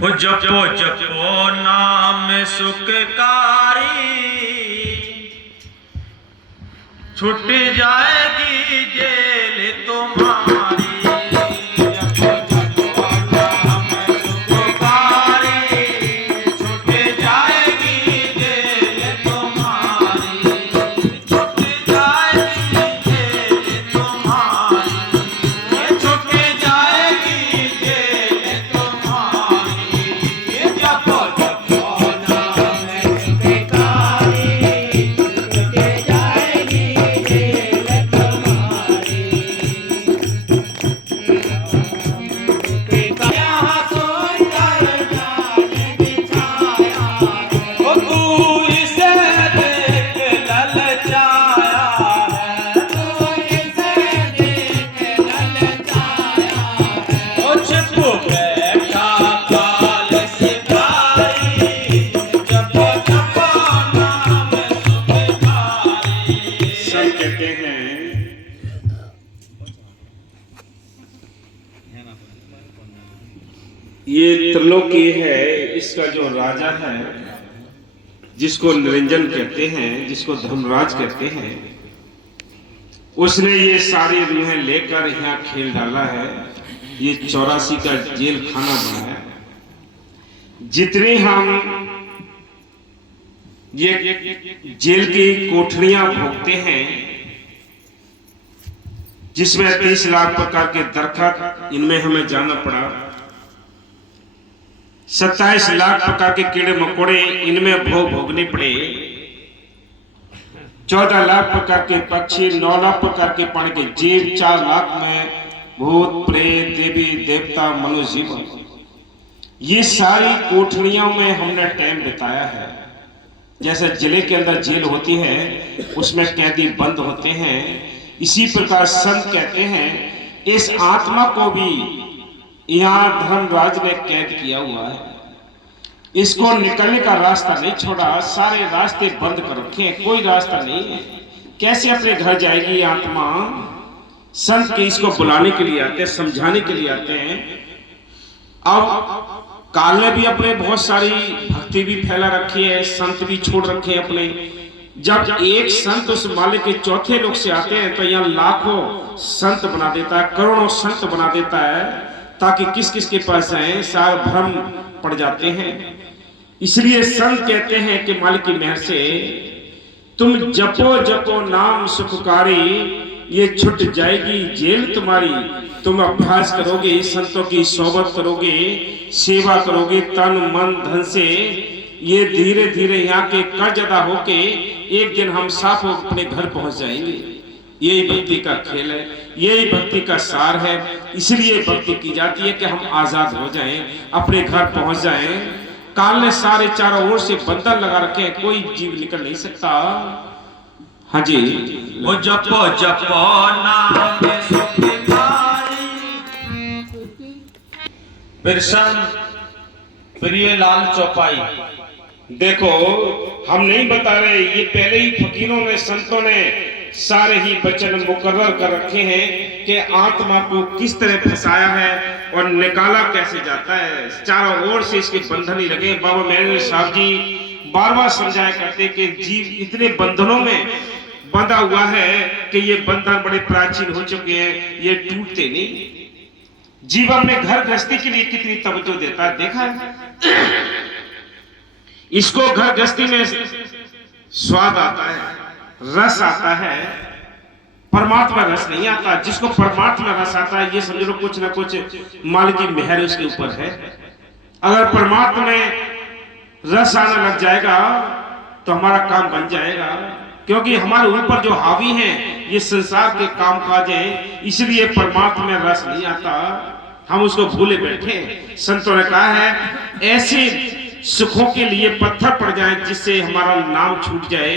वो जपो जपो नाम सुखकारी, छूट जाएगी जेल तुम्हारी। ये त्रिलोकी है, इसका जो राजा है, जिसको निरंजन कहते हैं, जिसको धर्मराज कहते हैं, उसने ये सारी रूहें लेकर यहाँ खेल डाला है। ये 84 का जेल खाना बनाया। जितने हम ये जेल की कोठरियां भोगते हैं, जिसमें 30 लाख प्रकार के दरखत, इनमें हमें जाना पड़ा। 27 लाख प्रकार के कीड़े मकोड़े, इनमें भोगने पड़े। 14 लाख प्रकार के पक्षी, 9 लाख प्रकार के पानी के जीव, 4 लाख में भूत प्रेत देवी देवता मनुष्य। ये सारी कोठरियों में हमने टाइम बिताया है। जैसे जिले के अंदर जेल होती है, उसमें कैदी बंद होते हैं, इसी प्रकार संत कहते हैं इस आत्मा को भी यहाँ धर्मराज ने कैद किया हुआ है। इसको निकलने का रास्ता नहीं छोड़ा, सारे रास्ते बंद कर रखे हैं, कोई रास्ता नहीं है। कैसे अपने घर जाएगी ये आत्मा? संत के इसको बुलाने के लिए आते हैं, समझाने के लिए आते हैं। अब काल ने भी अपने बहुत सारी भक्ति भी फैला रखी है, संत भी छोड़ रखे हैं अपने। जब एक संत उस मालिक के चौथे लोक से आते हैं तो यहाँ लाखों संत बना देता है, करोड़ों संत बना देता है, ताकि किस किस के पास जाएं, सारा भ्रम पड़ जाते हैं। इसलिए संत कहते हैं कि मालिक की मेहर से तुम जपो जपो नाम सुखकारी, ये छूट जाएगी जेल तुम्हारी। तुम अभ्यास करोगे, संतों की सोबत करोगे, सेवा करोगे तन मन धन से, ये धीरे धीरे यहाँ के कर्ज अदा होके एक दिन हम साफ अपने घर पहुंच जाएंगे। यही भक्ति का खेल है, यही भक्ति का सार है। इसलिए भक्ति की जाती है कि हम आजाद हो जाएं, अपने घर पहुंच जाएं। काल ने सारे चारों ओर से बंधन लगा रखे हैं, कोई जीव निकल नहीं सकता। हाँ जी, वो जपो जपो नाम सुखकारी, बिरसन प्रियलाल चौपाई। देखो हम नहीं बता रहे, ये पहले ही फकीरों ने, संतों ने सारे ही वचन मुकर्रर कर रखे हैं कि आत्मा को किस तरह फंसाया है और निकाला कैसे जाता है। चारों ओर से इसके बंधन ही लगे। बाबा महेंद्र साहब जी बार बार समझाया करते कि जीव इतने बंधनों में बंधा हुआ है कि ये बंधन बड़े प्राचीन हो चुके हैं, ये टूटते नहीं। जीव अपने घर गृहस्थी के लिए कितनी तवज्जो देता है, देखा है? इसको घर गृहस्थी में स्वाद आता है, रस आता है, परमात्मा रस नहीं आता। जिसको परमात्मा रस आता है, ये समझ लो कुछ ना कुछ मालिक की मेहर उसके ऊपर है। अगर परमात्मा में रस आने लग जाएगा तो हमारा काम बन जाएगा, क्योंकि हमारे ऊपर जो हावी हैं ये संसार के काम काज हैं, इसलिए परमात्मा में रस नहीं आता, हम उसको भूले बैठे। संतों ने कहा है ऐसे सुखों के लिए पत्थर पड़ जाए जिससे हमारा नाम छूट जाए,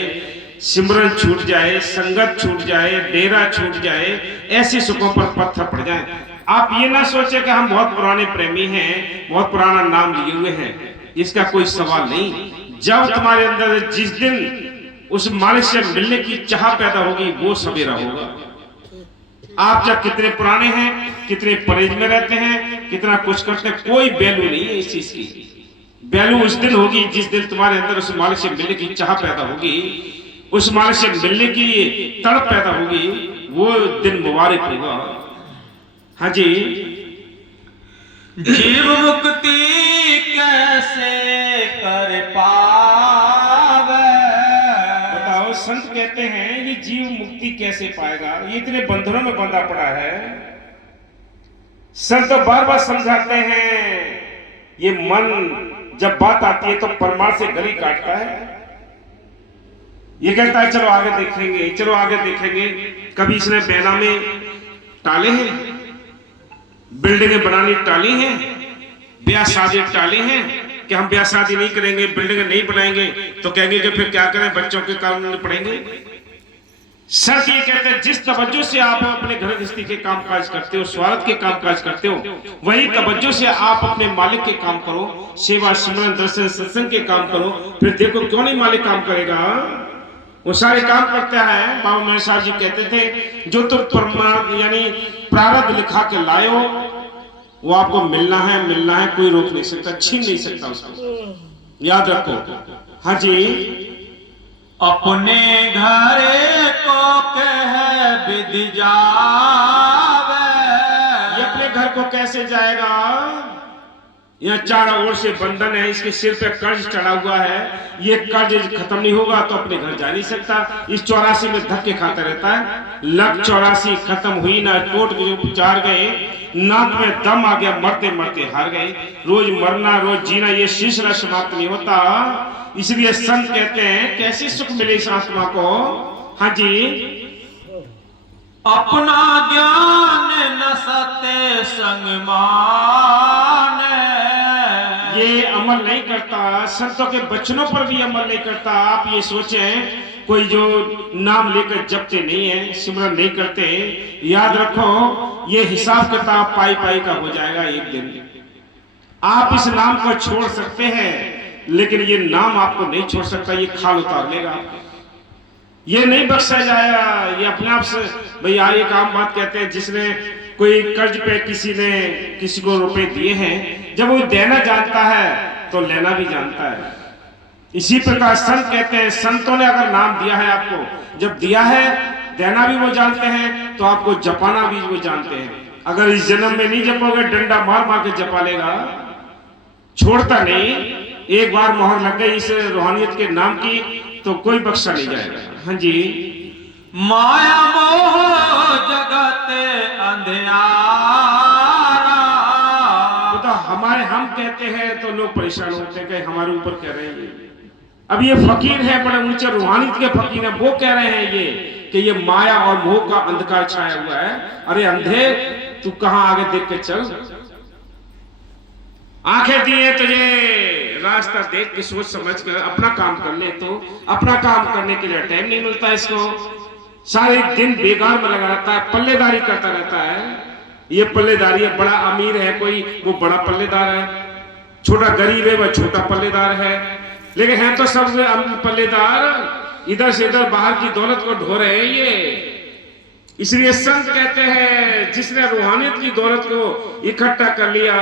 सिमरन छूट जाए, संगत छूट जाए, डेरा छूट जाए, ऐसे सुखों पर पत्थर पड़ जाए। आप ये ना सोचे कि हम बहुत पुराने प्रेमी हैं, बहुत पुराना नाम लिए हुए हैं, इसका कोई सवाल नहीं। जब तुम्हारे अंदर जिस दिन उस मालिक से मिलने की चाह पैदा होगी, वो सवेरा होगा। आप चाहे कितने पुराने हैं, कितने परहेज में रहते हैं, कितना कुछ करते हैं, कोई वैल्यू नहीं है इस चीज की। वैल्यू उस दिन होगी जिस दिन तुम्हारे अंदर उस मालिक से मिलने की चाह पैदा होगी, उस मालिक से मिलने की तड़प पैदा होगी, वो दिन मुबारक होगा। हाँ जी। जीव मुक्ति कैसे कर पावे? बताओ, संत कहते हैं ये जीव मुक्ति कैसे पाएगा, ये इतने बंधनों में बंधा पड़ा है। संत बार बार समझाते हैं, ये मन जब बात आती है तो परमार्थ से गली काटता है। ये कहता है चलो आगे देखेंगे, चलो आगे देखेंगे। कभी इसने बैना में टाले हैं, बिल्डिंगें बनानी टाली हैं, ब्याह शादी टाली हैं कि हम ब्याह शादी नहीं करेंगे, बिल्डिंगें नहीं बनाएंगे, तो कहेंगे कि फिर क्या करें, बच्चों के काम नहीं पड़ेंगे। सर ये कहते हैं जिस तवज्जो से आप अपने घर गृहस्थी के काम काज करते हो, स्वार्थ के काम काज करते हो, वही तवज्जो से आप अपने मालिक के काम करो, सेवा सिमरन दर्शन सत्संग के काम करो। फिर देखो क्यों नहीं मालिक काम करेगा, वो सारे काम करता है। बाबा मेहर साहब जी कहते थे जो तो परमार्थ यानी प्रारब्ध लिखा के लाए हो वो आपको मिलना है, कोई रोक नहीं सकता, छीन नहीं सकता उसको, याद रखो। हाँ जी। अपने घरे को कह विधि जावे, ये अपने घर को कैसे जाएगा, यहाँ चारों ओर से बंधन है, इसके सिर पे कर्ज चढ़ा हुआ है, ये कर्ज खत्म नहीं होगा तो अपने घर जा नहीं सकता। इस 84 में धक्के खाता रहता है। लग 84 खत्म हुई ना, कोर्ट के उपचार गए, नाक में दम आ गया, मरते मरते हार गए। रोज मरना रोज जीना, ये सिलसिला समाप्त नहीं होता। इसलिए संत कहते हैं कैसे सुख मिले इस आत्मा को। हाँ जी। अपना ज्ञान न सत्य संग माने, ये अमल नहीं करता, संतों के वचनों पर भी अमल नहीं करता। आप ये सोचें कोई जो नाम लेकर जपते नहीं है, सिमरन नहीं करते, याद रखो ये हिसाब किताब पाई पाई का हो जाएगा एक दिन। आप इस नाम को छोड़ सकते हैं लेकिन ये नाम आपको नहीं छोड़ सकता, ये खाल उतार लेगा आपको, ये नहीं बख्शा जाएगा। ये अपने आप से भाई एक आम बात कहते हैं, जिसने कोई कर्ज पे किसी ने किसी को रुपए दिए हैं, जब वो देना जानता है तो लेना भी जानता है। इसी प्रकार संत कहते हैं, संतों ने अगर नाम दिया है आपको, जब दिया है देना भी वो जानते हैं तो आपको जपाना भी वो जानते हैं। अगर इस जन्म में नहीं जपोगे, डंडा मार मार के जपा लेगा, छोड़ता नहीं। एक बार मोहर लग गई इस रूहानियत के नाम की तो कोई बख्शा नहीं जाएगा। हाँ जी। माया मोह जगत अंधियारा, तो हमारे हम कहते हैं तो लोग परेशान होते हैं कि हमारे ऊपर कह रहे हैं। अब ये फकीर है, बड़े ऊंचे रूहानियत के फकीर हैं, वो कह रहे हैं ये कि ये माया और मोह का अंधकार छाया हुआ है। अरे अंधे, तू कहां आगे देख के चल, आंखें दिए तुझे, रास्ता देख के सोच समझ कर अपना काम कर ले। तो अपना काम करने के लिए टाइम नहीं मिलता इसको, सारे दिन बेकार में लगा रहता है, पल्लेदारी करता रहता है। ये पल्लेदारी है, बड़ा अमीर है कोई, वो बड़ा पल्लेदार है, छोटा गरीब है वह छोटा पल्लेदार है, लेकिन है तो सब पल्लेदार, इधर से इधर बाहर की दौलत को ढो रहे हैं ये। इसलिए संत कहते हैं जिसने रूहानियत की दौलत को इकट्ठा कर लिया,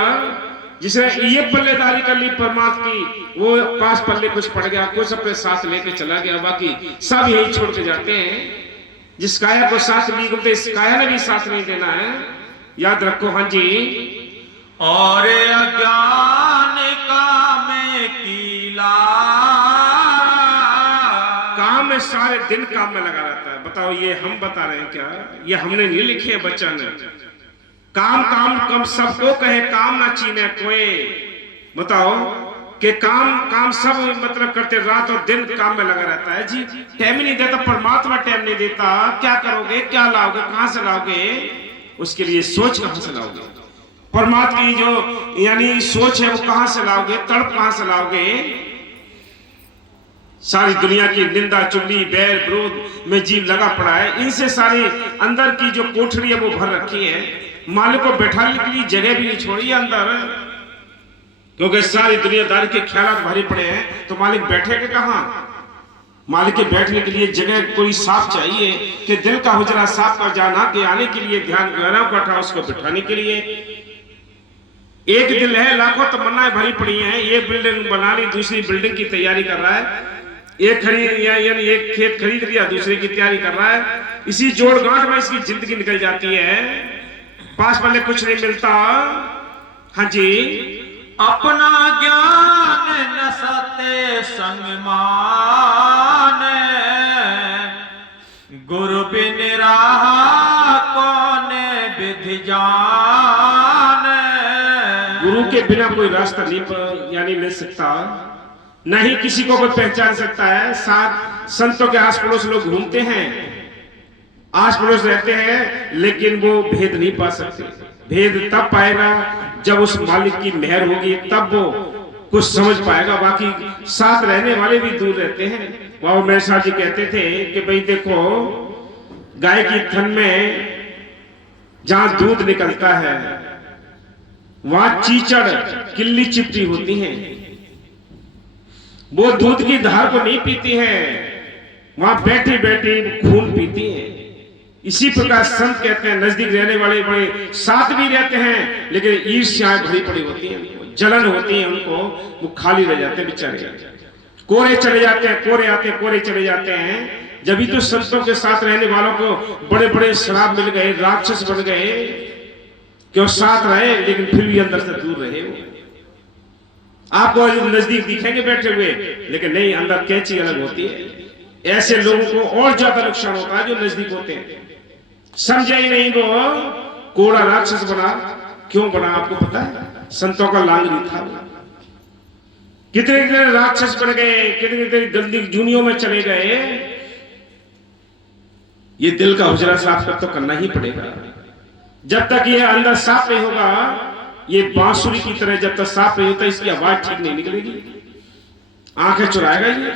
जिसने ये पल्लेदारी कर ली परमात्मा की, वो 5 पल्ले कुछ पड़ गया, कुछ अपने साथ लेके चला गया, बाकी सब यही छोड़ के जाते हैं। जिस काया को साथ ली बोलते, इस काया ने भी साथ नहीं देना है, याद रखो। हाँ जी। और अज्ञान काम कीला, काम में सारे दिन काम में लगा रहता है। बताओ ये हम बता रहे हैं क्या, ये हमने नहीं लिखी है बच्चा ने। काम काम कम सबको कहे, काम ना चीने कोई। बताओ कि काम काम सब मतलब करते, रात और दिन काम में लगा रहता है जी, टाइम ही नहीं देता, परमात्मा टाइम नहीं देता। क्या करोगे, क्या लाओगे, कहां से लाओगे, उसके लिए सोच कहां से लाओगे, परमात्मा की जो यानी सोच है वो कहां से लाओगे, तड़प कहां से लाओगे। सारी दुनिया की निंदा चुगली बैर विरोध में जीव लगा पड़ा है, इनसे सारी अंदर की जो कोठरी है वो भर रखी है। मालिक को बैठाने के लिए जगह भी नहीं छोड़ी अंदर, क्योंकि सारी दुनियादारी के ख्याल भरे पड़े हैं, तो मालिक बैठेगा कहां। मालिक के बैठने के लिए जगह कोई साफ चाहिए कि दिल का हुजरा साफ कर जाना के आने के लिए ध्यान गहरा बैठा उसको बिठाने के लिए। एक दिल है, लाखों तमन्नाएं भरी पड़ी हैं, एक बिल्डिंग बना ली, दूसरी बिल्डिंग की तैयारी कर रहा है, एक यानी एक खेत खरीद लिया, दूसरे की तैयारी कर रहा है। इसी जोड़ गांठ में इसकी जिंदगी निकल जाती है, पास वाले कुछ नहीं मिलता। हाँ जी, अपना ज्ञान न सते संग माने, गुरु बिन राह कौन विधि जाने। गुरु के बिना कोई रास्ता नहीं यानी मिल सकता, नहीं किसी को कोई पहचान सकता है। साथ संतों के आस पड़ोस लोग घूमते हैं, आस पड़ोस रहते हैं, लेकिन वो भेद नहीं पा सकते। भेद तब पाएगा जब उस मालिक की मेहर होगी, तब वो कुछ समझ पाएगा। बाकी साथ रहने वाले भी दूर रहते हैं। बाबा मेहर जी कहते थे कि भाई देखो, गाय की थन में जहां दूध निकलता है वहां चीचड़ किल्ली चिपटी होती है, वो दूध की धार को नहीं पीती है, वहां बैठी बैठी खून पीती है। इसी प्रकार संत कहते हैं, नजदीक रहने वाले बड़े साथ भी रहते हैं, लेकिन ईर्ष्याएं भरी पड़ी होती हैं, जलन होती है उनको, वो खाली रह जाते हैं बेचारे। कोरे चले जाते हैं, कोरे आते हैं, कोरे चले जाते हैं। जब भी तो संतों के साथ रहने वालों को बड़े बड़े श्राप मिल गए, राक्षस बन गए, क्यों साथ रहे लेकिन फिर भी अंदर से दूर रहे। वो आपको नजदीक दिखेंगे बैठे हुए, लेकिन नहीं, अंदर कैंची अलग होती है। ऐसे लोगों को और ज्यादा नुकसान होता है जो नजदीक होते हैं। समझे ही नहीं, वो कोड़ा राक्षस बना। क्यों बना आपको पता है? संतों का लांगरी था। कितने कितने राक्षस बन गए, कितने कितने गंदी जूनियों में चले गए। ये दिल का हुजरा साफ तो करना ही पड़ेगा। जब तक ये अंदर साफ नहीं होगा, ये बांसुरी की तरह जब तक साफ नहीं होता, इसकी आवाज ठीक नहीं निकलेगी, आंखें चुराएगा ये।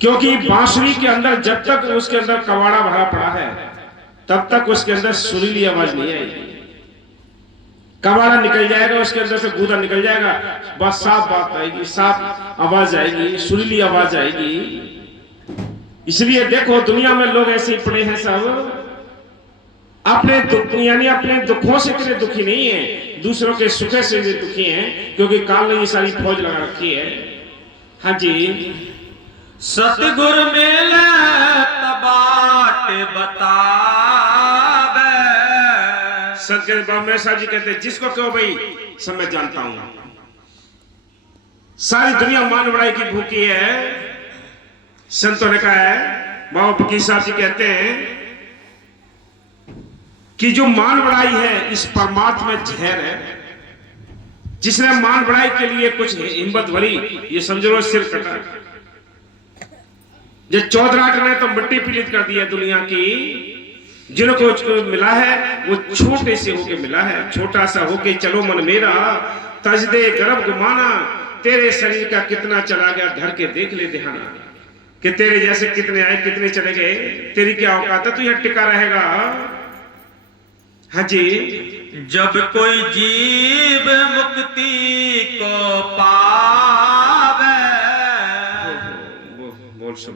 क्योंकि बांसुरी के अंदर जब तक उसके अंदर कवाड़ा भरा पड़ा है, तब तक उसके अंदर सुरीली आवाज नहीं आएगी। कवाड़ा निकल जाएगा, उसके अंदर से गूदा निकल जाएगा, बस साफ बात आएगी, साफ आवाज आएगी, सुरीली आवाज आएगी। इसलिए देखो, दुनिया में लोग ऐसे ही पड़े हैं सब, अपने दुख यानी अपने दुखों से इतने दुखी नहीं है, दूसरों के सुखे से भी दुखी हैं, क्योंकि काल ने ये सारी फौज लगा रखी है। हाँ जी, सतगुर मेले तबाट बतावे। सतगुरु बाबा मेहर साहब जी कहते हैं, जिसको कहो भाई सब मैं जानता हूं। सारी दुनिया मान बड़ाई की भूखी है। संतों ने कहा है, बाबा फकीर साहब जी कहते हैं कि जो मान बढ़ाई है इस परमात्मा जहर है। जिसने मान बढ़ाई के लिए कुछ हिम्मत भरी, ये समझो सिर कटा। जो चौधराट ने तो मिट्टी पीलित कर दी है दुनिया की। जिनको मिला है वो छोटे से होके मिला है। छोटा सा होके चलो मन मेरा, तजदे गर्भ गुमाना, तेरे शरीर का कितना चला गया धर के देख ले ध्याना। कि तेरे जैसे कितने आए कितने चले गए, तेरी क्या औकात है, तू यहां टिका रहेगा। हाँ जी, जब कोई जीव मुक्ति को पावे, बोल सब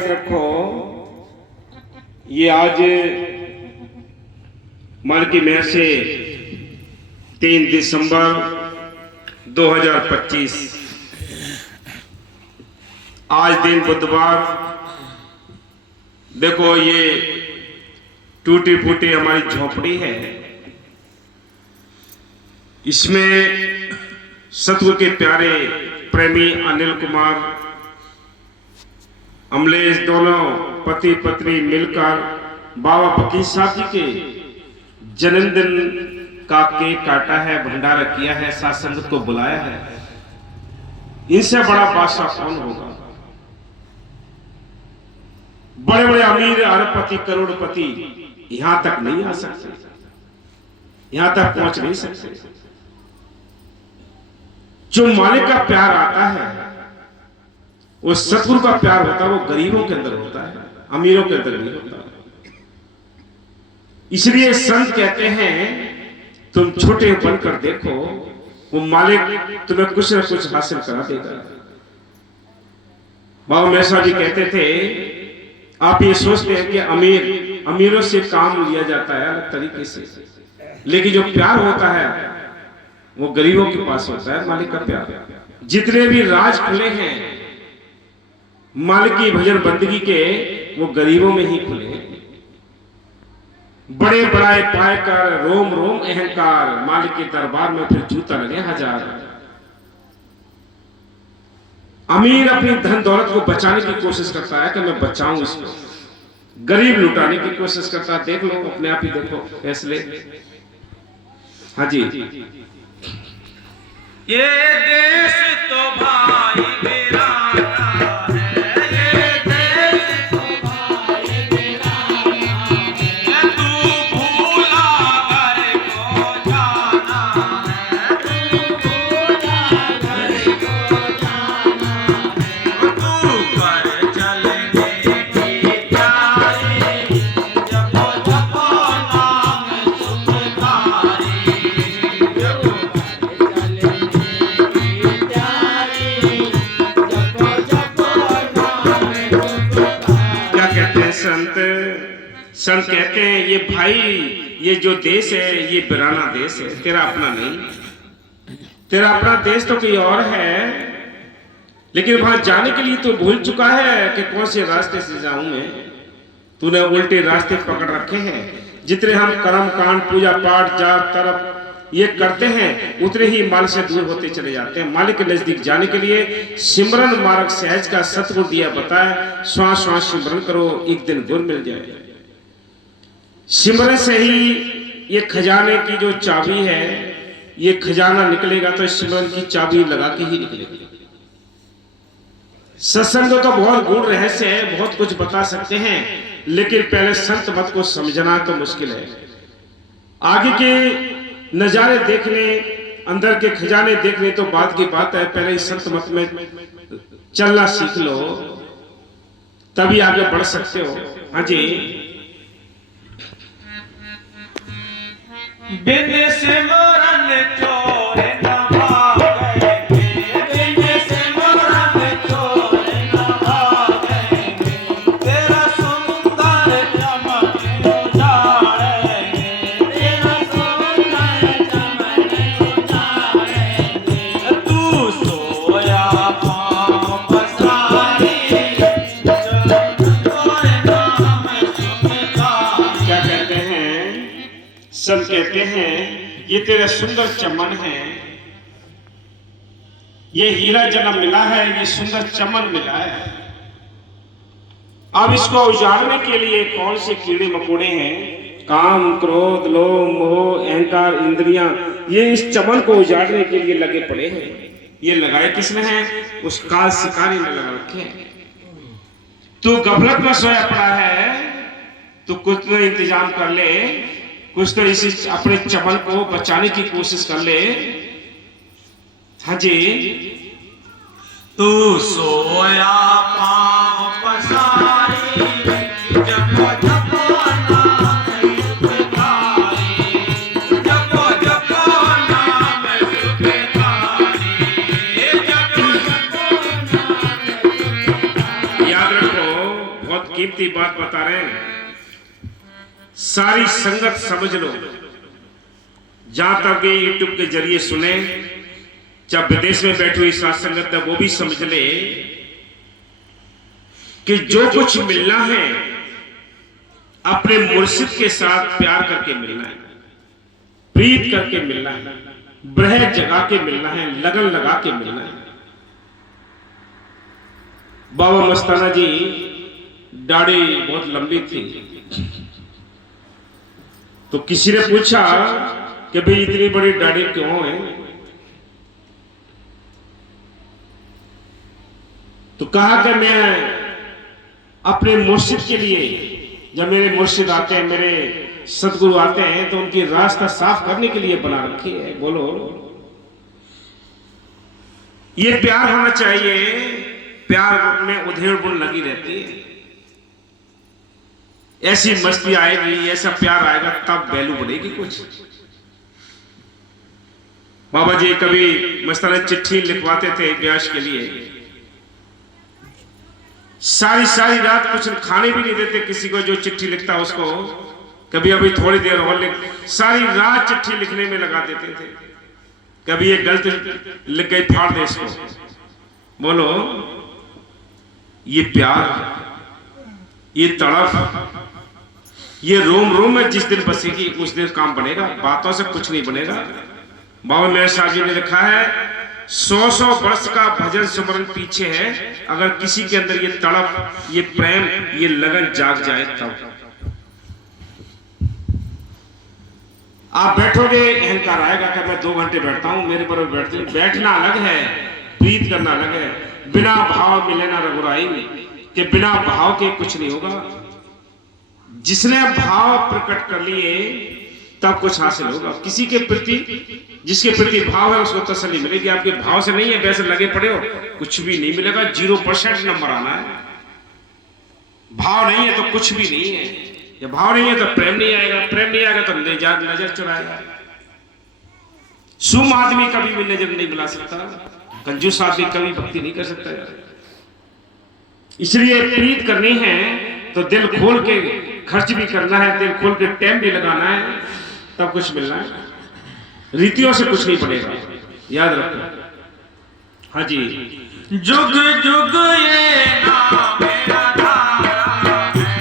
रखो। ये आज मालिक की मेहर से 3 दिसंबर 2025 आज दिन बुधवार। देखो, ये टूटी फूटी हमारी झोपड़ी है, इसमें सतगुरु के प्यारे प्रेमी अनिल कुमार, अमलेश दोनों पति पत्नी मिलकर बाबा फकीर साहब जी के जन्मदिन का केक काटा है, भंडारा किया है, साथ संगत को बुलाया है। इनसे बड़ा बादशाह कौन होगा? बड़े बड़े अमीर अरबपति करोड़पति यहां तक नहीं आ सकते, यहां तक पहुंच नहीं सकते। जो मालिक का प्यार आता है, वो सतगुरु का प्यार होता है, वो गरीबों के अंदर होता है, अमीरों के अंदर नहीं होता। इसलिए संत कहते हैं तुम छोटे बनकर देखो, वो मालिक तुम्हें कुछ न कुछ हासिल करा देगा। बाबा मेहसा जी कहते थे, आप ये सोचते हैं कि अमीरों से काम लिया जाता है अलग तरीके से, लेकिन जो प्यार होता है वो गरीबों के पास होता है, मालिक का प्यार। जितने भी राज खुले हैं मालिक की भजन बंदगी के, वो गरीबों में ही खुले हैं। बड़े बड़ाए पाकर रोम रोम अहंकार, मालिक के दरबार में फिर जूता लगे हजार। अमीर अपनी धन दौलत को बचाने की कोशिश करता है कि मैं बचाऊं इसको, गरीब लुटाने की कोशिश करता है। देख लो, अपने आप ही देखो फैसले। हाँ जी, ये देश तो भाई मेरा संत कहते हैं ये भाई, ये जो देश है ये बिराना देश है, तेरा अपना नहीं। तेरा अपना देश तो कोई और है, लेकिन वहां जाने के लिए तो भूल चुका है कि कौन से रास्ते से जाऊं मैं। तूने उल्टे रास्ते पकड़ रखे हैं। जितने हम कर्म कांड पूजा पाठ जाप तरफ ये करते हैं, उतने ही मालिक से दूर होते चले जाते हैं। मालिक के नजदीक जाने के लिए सिमरन मार्ग सहज का सतगुरु दिया बताए, श्वास श्वास सिमरन करो, एक दिन गुर मिल जाए। सिमरन से ही ये खजाने की जो चाबी है, ये खजाना निकलेगा तो सिमरन की चाबी लगा के ही निकलेगी। सत्संग तो बहुत गूढ़ रहस्य है, बहुत कुछ बता सकते हैं, लेकिन पहले संत मत को समझना तो मुश्किल है। आगे के नजारे देखने, अंदर के खजाने देखने तो बात की बात है, पहले इस संत मत में चलना सीख लो, तभी आगे बढ़ सकते हो। हाँ जी, बिन सिमरन चोर न भागे, बिन सिमरन चोर न भागे, तेरा सुंदर चमन उजाड़ेंगे, तेरा सुंदर चमन उजाड़ेंगे। तू सोया पाँव पसारी, चोर नाम सुनकारी। क्या कहते हैं? सब कहते हैं ये तेरा सुंदर चमन है, ये हीरा जन्म मिला है, ये सुंदर चमन मिला है। अब इसको उजाड़ने के लिए कौन से कीड़े मकोड़े हैं? काम क्रोध लोभ मोह अहंकार इंद्रियां, ये इस चमन को उजाड़ने के लिए लगे पड़े हैं। ये लगाए किसने हैं? उस काल शिकारी ने लगा रखे हैं। तू गफलत में सोया पड़ा है, तो कुछ तो इंतजाम कर ले, कुछ तो इसी अपने चमन को बचाने की कोशिश कर ले। हाँ जी, तू सोया पाँव पसारी, जपो जपो नाम सुखकारी, जपो जपो नाम सुखकारी, जपो जपो नाम सुखकारी। याद रखो, बहुत कीमती बात बता रहे हैं। सारी संगत समझ लो, जहां तक भी यूट्यूब के जरिए सुने, जब विदेश में बैठी हुई साथ संगत है वो भी समझ ले कि जो कुछ मिलना है अपने मुर्शिद के साथ प्यार करके मिलना है, प्रीत करके मिलना है, ब्रह जगा के मिलना है, लगन लगा के मिलना है। बाबा मस्ताना जी दाढ़ी बहुत लंबी थी। तो किसी ने पूछा कि भाई इतनी बड़ी दाढ़ी क्यों है? तो कहा कि मैं अपने मुर्शिद के लिए, जब मेरे मुर्शिद आते हैं, मेरे सदगुरु आते हैं, तो उनकी रास्ता साफ करने के लिए बना रखी है। बोलो, ये प्यार होना चाहिए। प्यार में उधेड़ बुन लगी रहती है। ऐसी मस्ती आएगी, ऐसा प्यार आएगा, तब वैल्यू बढ़ेगी कुछ। बाबा जी कभी मस्ताना चिट्ठी लिखवाते थे ब्यास के लिए, सारी सारी रात कुछ खाने भी नहीं देते किसी को जो चिट्ठी लिखता उसको। कभी अभी थोड़ी देर और लिख, सारी रात चिट्ठी लिखने में लगा देते थे। कभी ये गलत लिख गई, फाड़ दे इसको। बोलो, ये प्यार, ये तड़प, ये रोम रोम में जिस दिन बसेगी उस दिन काम बनेगा। बातों से कुछ नहीं बनेगा। बाबा मेरे साहब जी ने लिखा है, 100 वर्ष का भजन सुमरन पीछे है, अगर किसी के अंदर ये तड़प, ये प्रेम, ये लगन जाग जाए तब। आप बैठोगे, अहंकार आएगा कि मैं 2 घंटे बैठता हूं, मेरे पर बैठते। बैठना अलग है, प्रीत करना अलग है। बिना भाव मिले ना रघुराई, कि बिना भाव के कुछ नहीं होगा। जिसने भाव प्रकट कर लिए तब कुछ हासिल होगा। किसी के प्रति, जिसके प्रति भाव है उसको तसल्ली मिलेगी। आपके भाव से नहीं है, वैसे लगे पड़े हो, कुछ भी नहीं मिलेगा। 0% नंबर आना है। भाव नहीं है तो कुछ भी नहीं है। या भाव नहीं है तो प्रेम नहीं आएगा, प्रेम नहीं आएगा तो नजर चुराएगा। सुम आदमी कभी भी नजर नहीं मिला सकता, कंजूस आदमी कभी भक्ति नहीं कर सकता यार। इसलिए प्रीत करनी है तो दिल खोल के खर्च भी करना है, दिल खोल के टाइम भी लगाना है, तब कुछ मिलना है। रीतियों से कुछ नहीं बनेगा, याद रखो। हाँ जी। जुग जुग ये नाम मेरा धारा है,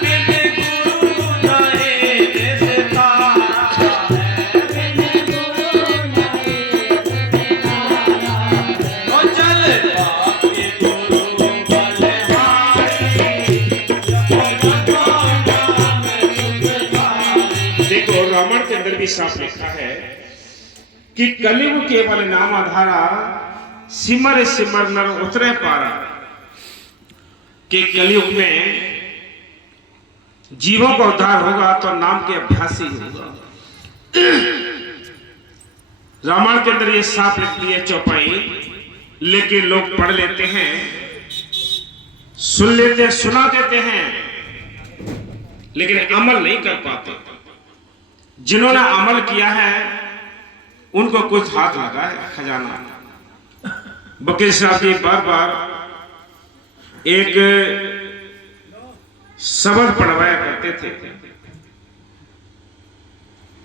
बिन गुरु नए जैसे तारा है, बिन गुरु नए जैसे तारा है। ओ चल बाकी गुरु बलहारी। देखो, रामायण के अंदर भी साफ लिखा है कि कलियुग केवल नाम आधारा, सिमर सिमर नर उतरे पारा। कि कलियुग में जीवों का उद्धार होगा तो नाम के अभ्यास ही होगा। रामायण के अंदर ये साफ लिखती है चौपाई, लेकिन लोग पढ़ लेते हैं, सुन लेते हैं, सुना देते हैं, लेकिन अमल नहीं कर पाते। जिन्होंने अमल किया है उनको कुछ हाथ लगा है खजाना। वकील साहब जी बार बार एक शब्द पढ़वाया करते थे,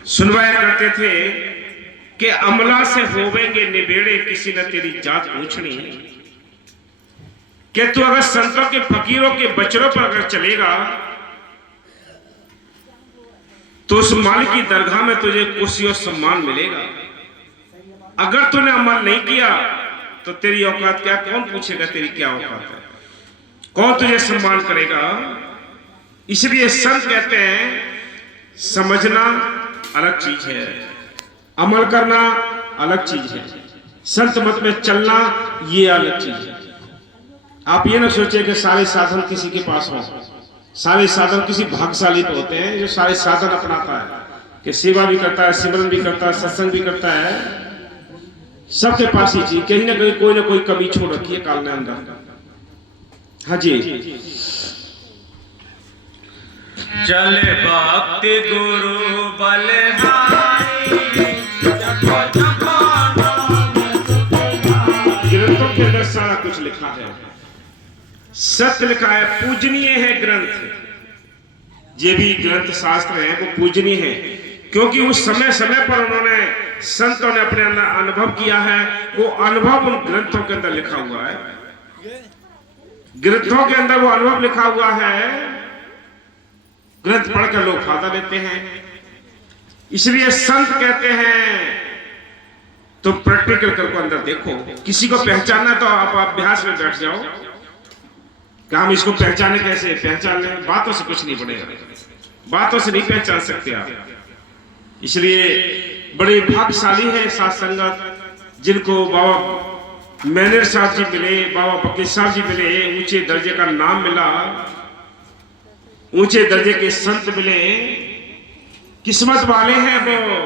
सुनवाया करते थे कि अमला से होवेंगे निबेड़े, किसी न तेरी जात पूछनी। कि तू अगर संतों के फकीरों के बचरों पर अगर चलेगा तो उस मालिक की दरगाह में तुझे कुर्सी और सम्मान मिलेगा। अगर तूने अमल नहीं किया तो तेरी औकात क्या, कौन पूछेगा तेरी क्या औकात है, कौन तुझे सम्मान करेगा। इसलिए संत कहते हैं समझना अलग चीज है, अमल करना अलग चीज है, संत मत में चलना ये अलग चीज है। आप ये ना सोचिए कि सारे साधन किसी के पास हो। सारे साधन किसी भाग्यशाली पे होते हैं जो सारे साधन अपनाता है, कि सेवा भी करता है, सिमरन भी करता है, सत्संग भी करता है। सबके पास ही चीज, कहीं ना कोई कमी छोड़ रखी है काल ने अंदर। हाँ जी। चले भक्ति गुरु बलहारी, जपो जपो नाम सुखदाई। ग्रंथों के अंदर सारा कुछ लिखा है, सत्य लिखा है, पूजनीय है ग्रंथ। ये भी ग्रंथ शास्त्र है वो पूजनीय है, क्योंकि उस समय समय पर उन्होंने, संतों ने अपने अंदर अनुभव किया है। वो अनुभव उन ग्रंथों के अंदर लिखा हुआ है। ग्रंथों के अंदर वो अनुभव लिखा हुआ है। ग्रंथ पढ़कर लोग फायदा लेते हैं। इसलिए संत कहते हैं तो प्रैक्टिकल करके अंदर देखो। किसी को पहचानना तो आप अभ्यास में बैठ जाओ, कि हम इसको पहचाने कैसे? पहचान लें, बातों से कुछ नहीं बनेगा, बातों से नहीं पहचान सकते आप। इसलिए बड़े भाग्यशाली है साथ संगत जिनको बाबा मैनेर साहब जी मिले, बाबा बकीर साहब जी मिले, ऊंचे दर्जे का नाम मिला, ऊंचे दर्जे के संत मिले, किस्मत वाले हैं वो।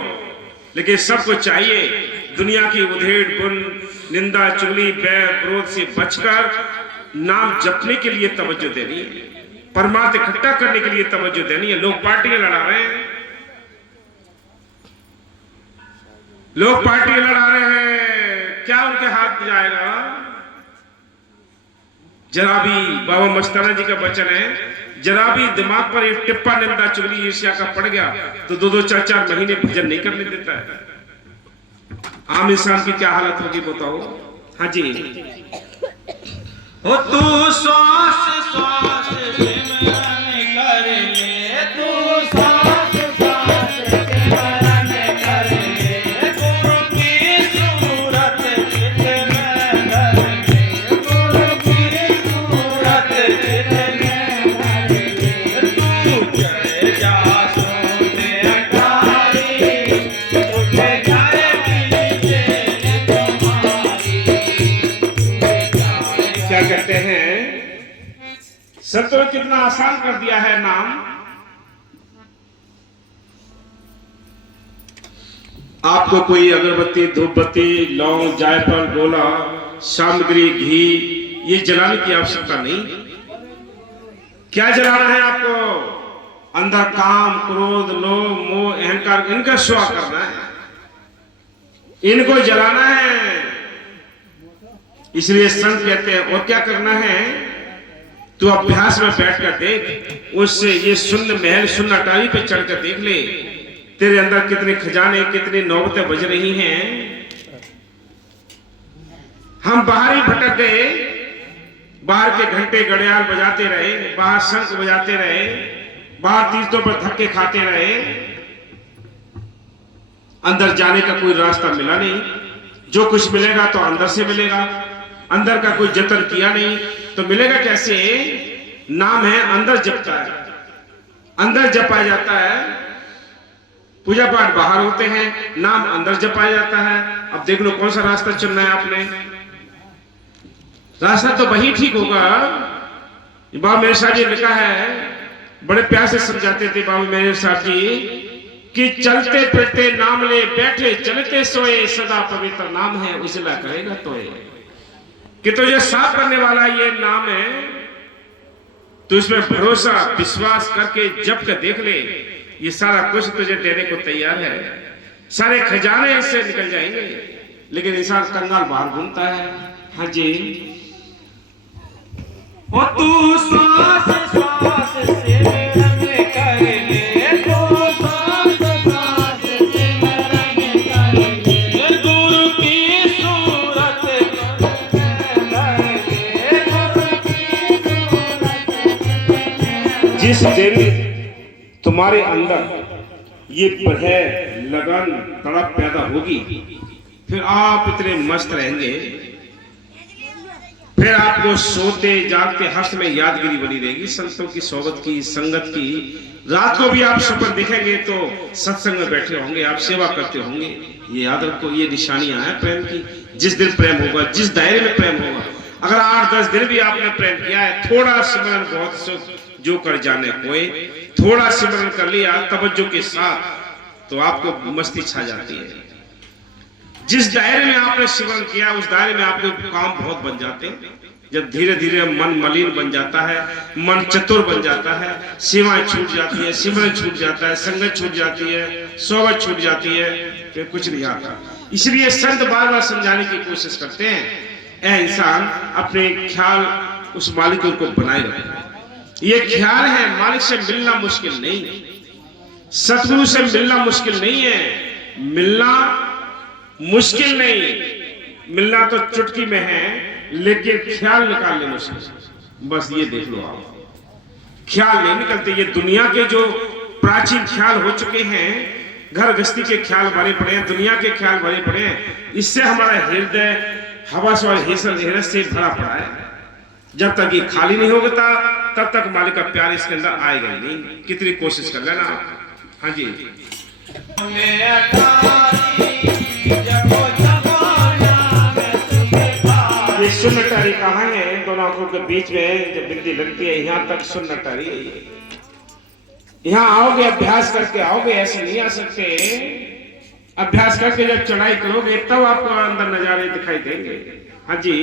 लेकिन सबको चाहिए दुनिया की उधेड़ बुन, निंदा, चुगली, बैर, क्रोध से बचकर नाम जपने के लिए तवज्जो देनी है, परमार्थ इकट्ठा करने के लिए तवज्जो देनी है। लोग पार्टियां लड़ा रहे हैं, लोग पार्टियां लड़ा रहे हैं, क्या उनके हाथ में जाएगा? जरा भी, बाबा मस्ताना जी का वचन है, जरा भी दिमाग पर एक टिप्पा निंदा चुगली ईर्ष्या का पड़ गया तो 2-2 4-4 महीने भजन नहीं करने देता है। आम इंसान की क्या हालत होगी बताओ? हाँ जी। हो तू श्वास श्वास सिमरन कर ले, तू श्वास श्वास सिमरन कर ले, गुरु की सूरत चित में धर ले, गुरु की सूरत चित में धर ले, तू चढ़ जा सोते अटारी, उठे जाए नीचे तुम्हारी। क्या कहते हैं? सत्य कितना आसान कर दिया है नाम। आपको कोई अगरबत्ती, धूपबत्ती, लौंग, जायफल, गोला, सामग्री, घी ये जलाने की आवश्यकता नहीं। क्या जलाना है आपको? अंधा काम, क्रोध, लोभ, मोह, अहंकार, इनका स्वा करना है, इनको जलाना है। इसलिए संत कहते हैं और क्या करना है? तू अभ्यास में बैठकर देख, उससे ये शून्य महल, शून्य अटारी पे चढ़कर देख ले, तेरे अंदर कितने खजाने, कितनी नौबतें बज रही हैं। हम बाहर ही भटक गए, बाहर के घंटे घड़ियाल बजाते रहे, बाहर शंख बजाते रहे, बाहर तीर्थों पर धक्के खाते रहे, अंदर जाने का कोई रास्ता मिला नहीं। जो कुछ मिलेगा तो अंदर से मिलेगा, अंदर का कोई जतन किया नहीं तो मिलेगा कैसे? नाम है अंदर जपता है, अंदर जपा जाता है। पूजा पाठ बाहर होते हैं, नाम अंदर जपाया जाता है। अब देख लो कौन सा रास्ता चुनना है आपने। रास्ता तो वही ठीक होगा। बाबा मेरे साहब जी लिखा है, बड़े प्यार से समझाते थे बाबा मेरे साहब जी कि चलते फिरते नाम ले, बैठे चलते सोए, सदा पवित्र नाम है उजला करेगा तो कि तुझे साफ करने वाला ये नाम है। तो इसमें भरोसा विश्वास करके जप कर देख ले, ये सारा कुछ तुझे देने को तैयार है। सारे खजाने इससे निकल जाएंगे। लेकिन इंसान कंगाल बाहर घूमता है। हाँ जी। हो तू श्वास श्वास सिमरन कर ले, तू श्वास श्वास सिमरन कर ले, गुरु की सूरत चित में धर ले, गुरु की सूरत। जिस दिन तुम्हारे अंदर ये बढ़े लगन तड़प पैदा होगी, फिर आप इतने मस्त रहेंगे, फिर आपको सोते जागते हर्ष में यादगिरी बनी रहेगी संतों की सोबत की, संगत की। रात को भी आप सपन देखेंगे तो सत्संग में बैठे होंगे, आप सेवा करते होंगे। ये याद रखो, ये निशानियां हैं प्रेम की। जिस दिन प्रेम होगा, जिस दायरे में प्रेम होगा, अगर 8-10 दिन भी आपने प्रेम किया है, थोड़ा सिमरन बहुत सुख जो कर जाने कोई, थोड़ा सिमरन कर लिया तवज्जो के साथ, तो आपको मस्ती छा जाती है। जिस दायरे में आपने सिमरन किया, उस दायरे में आपके काम बहुत बन जाते हैं। जब धीरे धीरे मन मलिन बन जाता है, मन चतुर बन जाता है, सेवाएं छूट जाती है, सिमरन छूट जाता है, संगत छूट जाती है, सोबत छूट जाती है, फिर कुछ नहीं आता। इसलिए संत बार बार समझाने की कोशिश करते हैं, ऐ इंसान अपने ख्याल उस मालिक को बनाए रखे। ये ख्याल है, मालिक से मिलना मुश्किल नहीं, सतगुरु से मिलना मुश्किल नहीं है। मिलना मुश्किल नहीं, मिलना तो चुटकी में है, लेकिन ख्याल निकालने मुश्किल। बस ये देख लो आप, ख्याल नहीं निकलते। ये दुनिया के जो प्राचीन ख्याल हो चुके हैं, घर गृहस्थी के ख्याल भरे पड़े हैं, दुनिया के ख्याल भरे पड़े हैं, इससे हमारा हृदय हवा से और हेरस से भरा पड़ा है। जब तक ये खाली नहीं होगा तब तक मालिक का प्यार इसके अंदर आएगा ही नहीं। कितनी कोशिश कर लेना। हाँ जी, ये सुन्नटारी कहाँ है? दोनों आंखों के बीच में जब बिंदी लगती है यहाँ तक सुन्नटारी है। यहाँ आओगे, अभ्यास करके आओगे, ऐसे नहीं आ सकते। अभ्यास करके जब चढ़ाई करोगे तब आपको अंदर नजारे दिखाई देंगे। हाँ जी,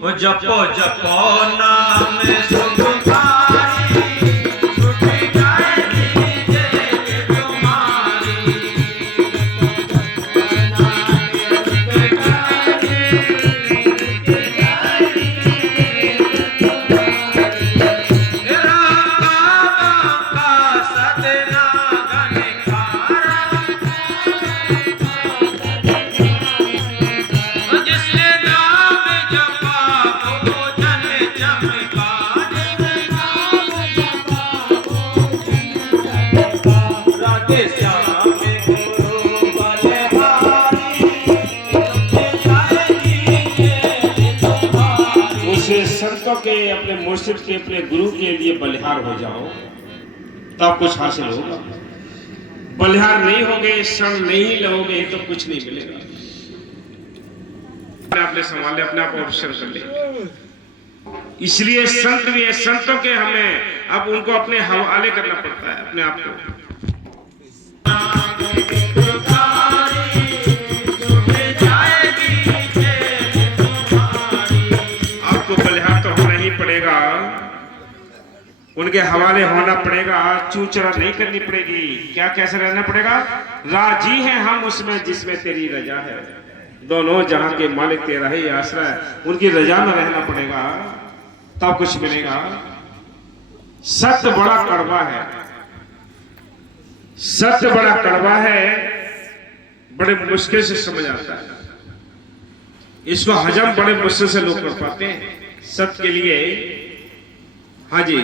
वो जपो जपो नाम सुखकारी, छूट जाएगी जेब तुम्हारी। संतों के, अपने मुर्शिद के, अपने गुरु के लिए बलिहार हो जाओ तब कुछ हासिल होगा। बलिहार नहीं होगे, शरण नहीं लोगे तो कुछ नहीं मिलेगा। अपने संभाले, अपने आप ऑप्शन कर ले। इसलिए संत भी है, संतों के हमें अब उनको अपने हवाले करना पड़ता है, अपने आप को। उनके हवाले होना पड़ेगा, चूचरा नहीं करनी पड़ेगी। क्या कैसे रहना पड़ेगा? राजी हैं हम उसमें जिसमें तेरी रजा है। दोनों जहां के मालिक तेरा ही आसरा है, उनकी रजा में रहना पड़ेगा तब कुछ मिलेगा। सत्य बड़ा कड़वा है, सत्य बड़ा कड़वा है, बड़े मुश्किल से समझ आता है। इसको हजम बड़े मुश्किल से लोग कर पाते हैं। सत्य के लिए हाँ जी,